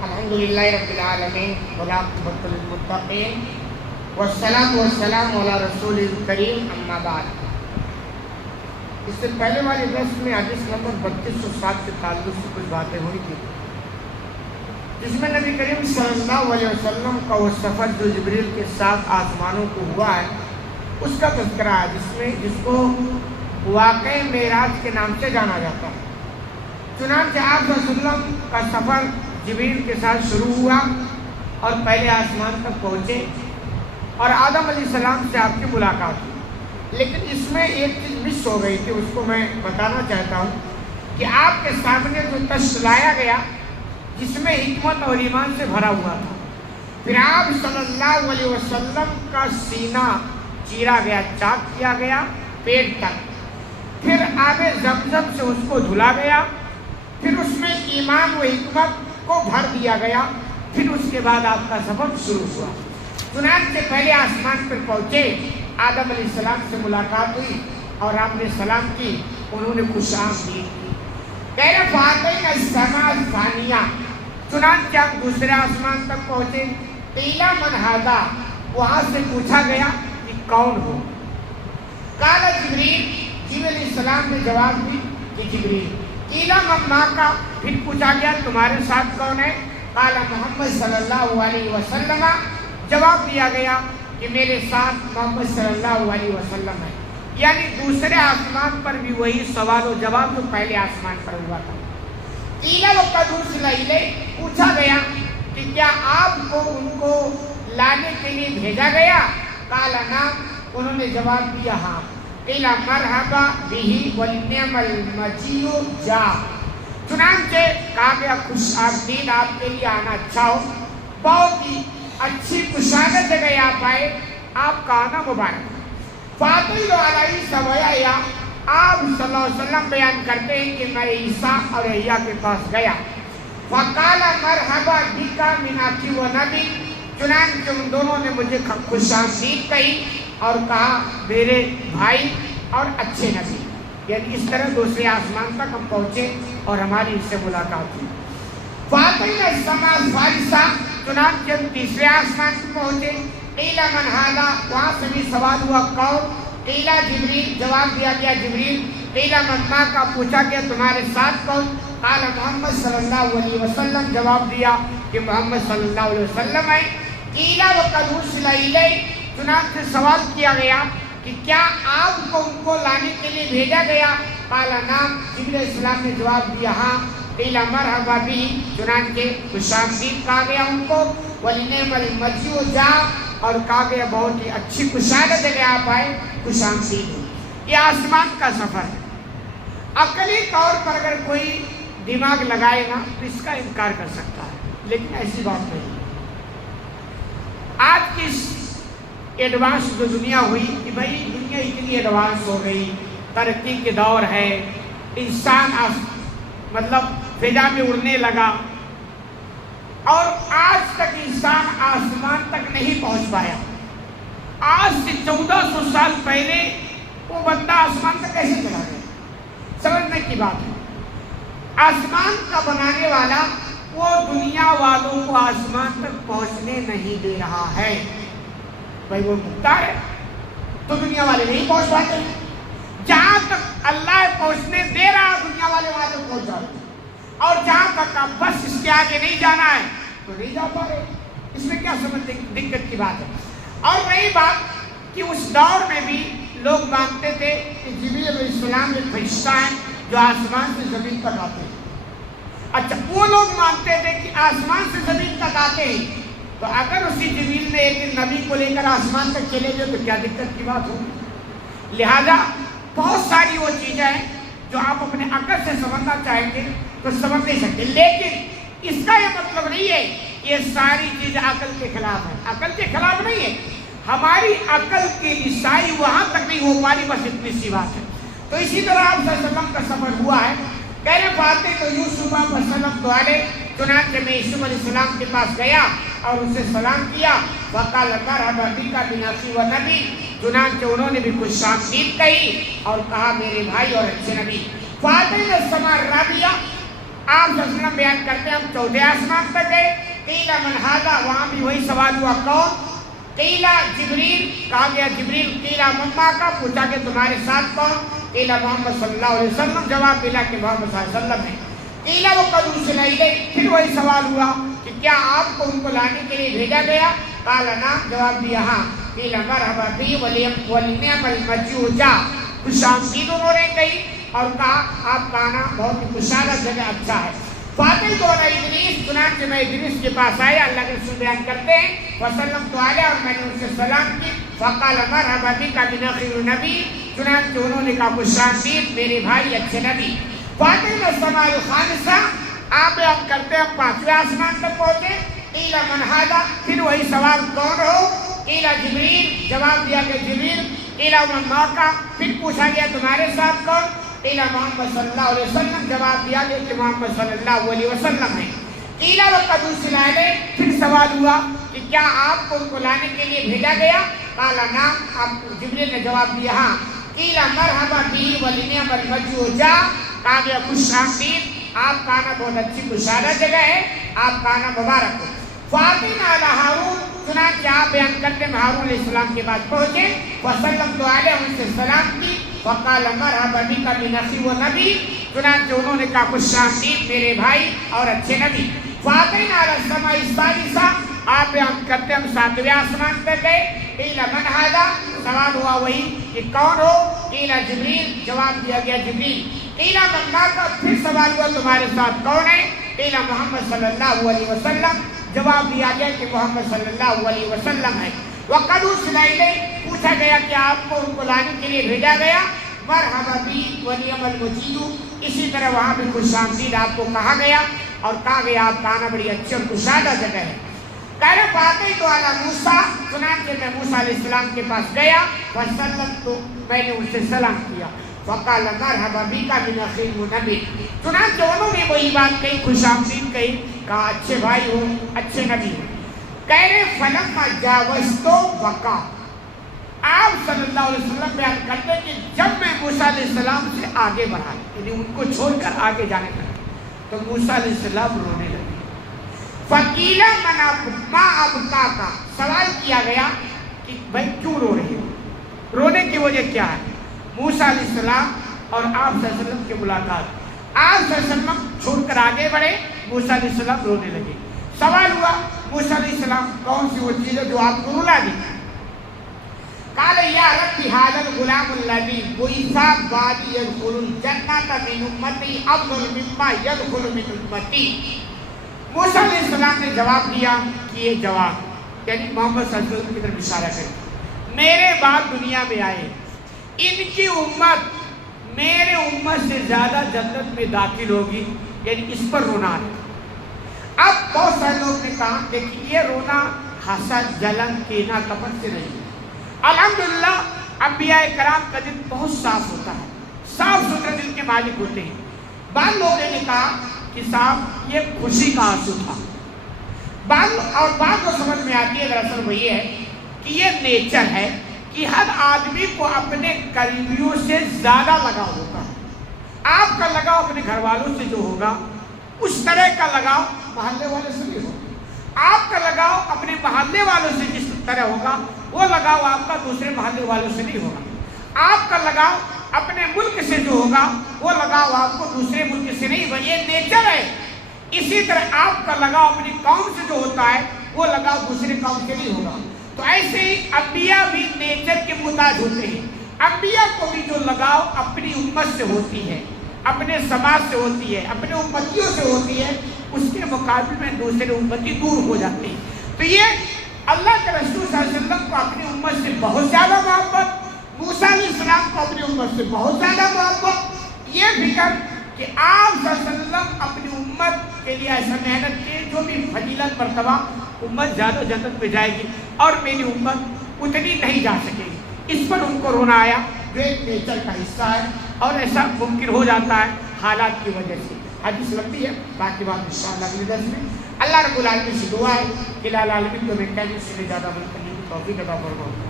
الحمدللہ رب العالمین والعاقبۃ للمتقین والصلاۃ والسلام علی رسول کریم اما بعد۔ اس سے پہلے والے درس میں حدیث نمبر 3207 کے تعلق سے کچھ باتیں ہوئی تھی، جس میں نبی کریم صلی اللہ علیہ وسلم کا وہ سفر جو جبریل کے ساتھ آسمانوں کو ہوا ہے اس کا تذکرہ ہے، جس کو واقعہ معراج کے نام سے جانا جاتا ہے۔ چنانچہ آپ صلی اللہ علیہ وسلم کا سفر جبریل کے ساتھ شروع ہوا اور پہلے آسمان تک پہنچے اور آدم علیہ السلام سے آپ کی ملاقات ہوئی، لیکن اس میں ایک چیز مس ہو گئی تھی، اس کو میں بتانا چاہتا ہوں کہ آپ کے سامنے جو تشت لایا گیا جس میں حکمت اور ایمان سے بھرا ہوا تھا، پھر آپ صلی اللہ علیہ وسلم کا سینہ چیرا گیا، چاک کیا گیا پیٹ تک، پھر آگے زمزم سے اس کو دھلا گیا، پھر اس میں ایمان و حکمت کو بھر دیا گیا، پھر اس کے بعد آپ کا سفر شروع ہوا۔ چنانچہ پہلے آسمان پر پہنچے، آدم علیہ السلام سے ملاقات ہوئی اور آپ نے سلام کی، انہوں نے خوش آمدید کی، کہہ رہے فاتحہ السماء الثانیہ۔ چنانچہ ہم دوسرے آسمان تک پہنچے، قیل من ھذا، وہاں سے پوچھا گیا کہ کون ہو؟ قال جبریل، جبریل علیہ السلام نے جواب دی کہ جبریل۔ قیل من معک، پھر پوچھا گیا تمہارے ساتھ کون ہے؟ قال محمد صلی اللہ علیہ وسلم، جواب دیا گیا کہ میرے ساتھ محمد صلی اللہ علیہ وسلم ہے، یعنی دوسرے آسمان پر بھی وہی سوال و جواب جو پہلے آسمان پر ہوا تھا۔ قیل وقد ارسل الیہ، پوچھا گیا کہ کیا آپ کو ان کو لانے کے لیے بھیجا گیا؟ قال نعم، انہوں نے جواب دیا ہاں۔ قیل مرحبا بہ ونعم المجیء جاء، چنانچہ کہا گیا خوش آمدید، آپ کے لیے آنا اچھا ہو، بہت ہی اچھی کشادہ جگہ آپ آئے، آپ کا آنا مبارک۔ فاتح علیہ سویا، آپ صلی اللہ علیہ وسلم بیان کرتے ہیں کہ میں عیسیٰ اور یحییٰ کے پاس گیا، فقال مرحبا بک من اخی و نبی، چنانچہ ان دونوں نے مجھے خوش آمدید کہی اور کہا میرے بھائی اور اچھے نبی، یعنی اس طرح دوسرے آسمان تک ہم پہنچے اور ہماری اس سے ملاقات ہوئی۔ فاتحہ السماء الثالثہ، چنانچہ ہم تیسرے آسمان تک پہنچے، قیل من ھذا، وہاں سے بھی سوال ہوا کون؟ قیل جبریل، جواب دیا گیا جبریل۔ قیل من معک، پوچھا گیا تمہارے ساتھ کون؟ قال محمد صلی اللہ علیہ وسلم، جواب دیا کہ محمد صلی اللہ علیہ وسلم ہے۔ قیل وقد ارسل الیہ، چنانچہ سوال کیا گیا کہ کیا آپ کو ان کو لانے کے لیے بھیجا گیا؟ قال نعم، جبریل علیہ السلام نے جواب دیا ہاں۔ قیل مرحبا بہ، چنانچہ خوش آمدید کہا گیا ان کو، ونعم المجیء جاء، اور کہا گیا بہت ہی اچھی کشادہ جگہ آپ آئے، خوش آمدید ہو۔ یہ آسمان کا سفر ہے۔ عقلی طور پر اگر کوئی دماغ لگائے گا تو اس کا انکار کر سکتا ہے، لیکن ایسی بات نہیں۔ آج کی ایڈوانس جو دنیا ہوئی کہ بھائی دنیا اتنی ایڈوانس ہو گئی، ترقی کے دور ہے، انسان مطلب فضا میں اڑنے لگا، اور آج تک انسان آسمان تک نہیں پہنچ پایا۔ آج سے 1400 سال پہلے وہ بندہ آسمان تک کیسے چلا گیا؟ سمجھنے کی بات ہے۔ آسمان کا بنانے والا وہ دنیا والوں کو آسمان تک پہنچنے نہیں دے رہا ہے۔ بھائی وہ مختار ہے تو دنیا والے نہیں پہنچ پاتے، جہاں تک اللہ پہنچنے دے رہا دنیا والے وہاں تک پہنچ جاتے، اور جہاں تک اب بس اس کے آگے نہیں جانا ہے تو نہیں جا پا رہے۔ اس میں کیا سمجھ دقت کی بات ہے؟ اور رہی بات کہ اس دور میں بھی لوگ مانتے تھے کہ جبریل علیہ السلام ایک فرشتہ ہے جو آسمان سے زمین تک آتے ہیں۔ اچھا، وہ لوگ مانتے تھے کہ آسمان سے زمین تک آتے ہیں، تو اگر اسی جبریل نے ایک نبی کو لے کر آسمان تک چلے گئے تو کیا دقت کی بات ہوگی؟ لہذا بہت ساری وہ چیزیں ہیں جو آپ اپنے عقل سے سمجھنا چاہیں گے تو سمجھ نہیں سکتے، لیکن اس کا یہ مطلب نہیں ہے کہ یہ ساری چیزیں عقل کے خلاف ہیں۔ عقل کے خلاف نہیں ہے، ہماری عقل کی رسائی وہاں تک نہیں ہو پاری، بس اتنی سی بات ہے۔ تو اسی طرح آپ صلی اللہ علیہ وسلم کا سفر ہوا ہے۔ کہہ رہے فاتح تو یوسف وسلم علیہ، چنانچہ میں یوسف علیہ السلام کے پاس گیا اور اسے سلام کیا، وقال مرحبا بک من اخی و نبی، چنانچہ انہوں نے بھی خوش آمدید کہی اور کہا میرے بھائی اور اچھے نبی۔ فاتح السماء الرابعہ، آپ صلی اللہ علیہ وسلم بیان کرتے ہیں ہم چوتھے آسمان پر گئے، قیل من ھذا، وہاں بھی وہی سوال ہوا کون؟ قیل جبریل، کہا گیا جبریل، قیل من معک، پوچھا کہ تمہارے ساتھ کون؟ قیل محمد صلی اللہ علیہ وسلم، جواب ملا کہ محمد صلی اللہ علیہ وسلم ہے۔ قیل وقد ارسل الیک، پھر وہی سوال ہوا کہ کیا آپ کو ان کو لانے کے لیے بھیجا گیا؟ قال نعم، جواب دیا ہاں۔ قیل مرحبا بی ولنعم المجیء جاء، خوش آمدید انہوں نے کہی اور کہا آپ کا آنا بہت ہی خوشحال جگہ اچھا ہے۔ فاتح تو ادریس، چنانچہ میں ادریس کے پاس آیا، اللہ کے رسول بیان کرتے ہیں، وسلمت علیہ، اور میں نے ان سے سلام کی، فقال مرحبا بک من اخی النبی، چنانچہ انہوں نے کہا خوش آمدید میرے بھائی اچھے نبی۔ فاتح السماء الخامسہ، آپ بیان کرتے ہیں پانچویں آسمان تک پہنچے، قیل من ھذا، پھر وہی سوال کون ہو؟ قیل جبریل، جواب دیا کہ جبریل۔ قیل من معک، پھر پوچھا گیا تمہارے ساتھ کون؟ قیل محمد صلی اللہ علیہ وسلم، جواب دیا کہ محمد صلی اللہ علیہ وسلم ہے۔ قیل وقد ارسل الیک، پھر سوال ہوا کہ کیا آپ کو ان کو لانے کے لیے بھیجا گیا؟ قال نعم، آپ جبریل نے جواب دیا ہاں۔ قیل مرحبا بی ولنعم المجیء جاء، کہا گیا خوش آمدید، آپ کا آنا بہت اچھی خوشحالہ جگہ ہے، آپ کا آنا مبارک ہو۔ فاتح علی ہارون، چنانچہ آپ بیان کرتے ہیں ہارون علیہ السلام کے بعد پہنچے، وسلمت علیہ، ان سے سلام کی، فقال مرحبا بک من اخی و نبی، چنانچہ انہوں نے کہا خوش آمدید میرے بھائی اور اچھے نبی۔ فاتح علی السماء السادسہ، آپ بیان کرتے ہم ساتویں آسمان پہ گئے، قیل من ھذا، سوال ہوا وہی کہ کون ہو؟ قیل جبریل، جواب دیا گیا جبریل۔ قیل من معک، پھر سوال ہوا تمہارے ساتھ کون ہے؟ قیل محمد صلی اللہ علیہ وسلم، جواب دیا گیا کہ محمد صلی اللہ علیہ وسلم ہے۔ وقد ارسل الیک، پوچھا گیا کہ آپ کو ان کو لانے کے لیے بھیجا گیا؟ مرحبا بی ونعم المجیء، اسی طرح وہاں بھی خوش آمدید آپ کو کہا گیا اور کہا گیا آپ کا آنا بڑی اچھی اور خوشحالہ جگہ ہے۔ کہہ رہے فاتح تو علی موسیٰ، چنانچہ میں موسیٰ علیہ السلام کے پاس گیا، فسلمت، تو میں نے ان سے سلام کیا، فقال مرحبا بک من اخی النبی، چنانچہ انہوں نے وہی بات کہی، خوش آمدید کہی، کہا اچھے بھائی ہو، اچھے نبی ہو۔ کہہ رہے فلما جاوزت بکا، آپ صلی اللہ علیہ وسلم بیان کرتے ہیں کہ جب میں موسیٰ علیہ السلام سے آگے بڑھا، یعنی ان کو چھوڑ کر آگے جانے لگا، تو موسیٰ علیہ السلام رونے لگے۔ فقیل ما ابکاک، سوال کیا گیا کہ بھائی کیوں رو رہے ہو، رونے کی وجہ کیا ہے؟ موسیٰ علیہ السلام اور آپ صلی اللہ علیہ وسلم کی ملاقات، آپ صلی اللہ علیہ وسلم چھوڑ کر آگے بڑھے، موسیٰ علیہ السلام رونے لگے۔ سوال ہوا موسیٰ علیہ السلام کون سی وہ چیز ہے جو آپ کو رلا دی؟ قال یا رب ھذا الغلام الذی بعث بعدی يدخل الجنة من امتی افضل مما يدخل من امتی۔ موسیٰ علیہ السلام نے جواب دیا کہ یہ جواب یعنی محمد صلی اللہ علیہ وسلم کی طرف اشارہ کرے، میرے بعد دنیا میں آئے، ان کی امت میرے امت سے زیادہ جنت میں داخل ہوگی، یعنی اس پر رونا ہے۔ اب بہت سارے لوگ نے کہا کہ یہ رونا حسد، جلن، کینہ، کپٹ سے نہیں ہے۔ الحمدللہ انبیاء کرام کا دل بہت صاف ہوتا ہے، صاف ستھرے دل کے مالک ہوتے ہیں۔ بعض لوگوں نے کہا کہ صاحب یہ خوشی کا آنسو تھا، بعض کو سمجھ میں آتی ہے دراصل وہ یہ ہے کہ یہ نیچر ہے کہ ہر آدمی کو اپنے قریبیوں سے زیادہ لگاؤ ہوتا ہے۔ آپ کا لگاؤ اپنے گھر والوں سے جو ہوگا اس طرح کا لگاؤ محلے والے سے نہیں ہوگا۔ آپ کا لگاؤ اپنے محلے والوں سے جس طرح ہوگا وہ لگاؤ آپ کا دوسرے محلے والوں سے نہیں ہوگا۔ آپ کا لگاؤ اپنے ملک سے جو ہوگا وہ لگاؤ آپ کو دوسرے ملک سے نہیں ہوگا، یہ نیچر ہے۔ اسی طرح آپ کا لگاؤ اپنی قوم سے جو ہوتا ہے وہ لگاؤ دوسرے قوم سے نہیں ہوگا۔ تو ایسے ہی انبیاء بھی نیچر کے محتاج ہوتے ہیں۔ انبیاء کو بھی جو لگاؤ اپنی امت سے ہوتی ہے، اپنے سماج سے ہوتی ہے، اپنے امتیوں سے ہوتی ہے، اس کے مقابل میں دوسرے امتی دور ہو جاتے ہیں۔ تو یہ اللہ کے رسول صلی اللہ علیہ وسلم کو اپنی امت سے بہت زیادہ محبت، موسیٰ علیہ السلام کو اپنی امت سے بہت زیادہ محبت، یہ فکر کہ آپ صلی اللہ علیہ وسلم اپنی امت کے لیے ایسا محنت کی جو بھی فضیلت مرتبہ امت زیادہ جنت میں جائے گی اور میری امت اتنی نہیں جا سکے گی، اس پر ان کو رونا آیا، جو ایک نیچر کا حصہ ہے اور ایسا ممکن ہو جاتا ہے حالات کی وجہ سے۔ حدیث لمبی ہے، باقی بات انشاءاللہ اگلے درس میں۔ اللہ رب العالمین سے دعا ہے کہ العالمین کو میں کہنے سے زیادہ عمل کرنے کی توفیق عطا فرمائے۔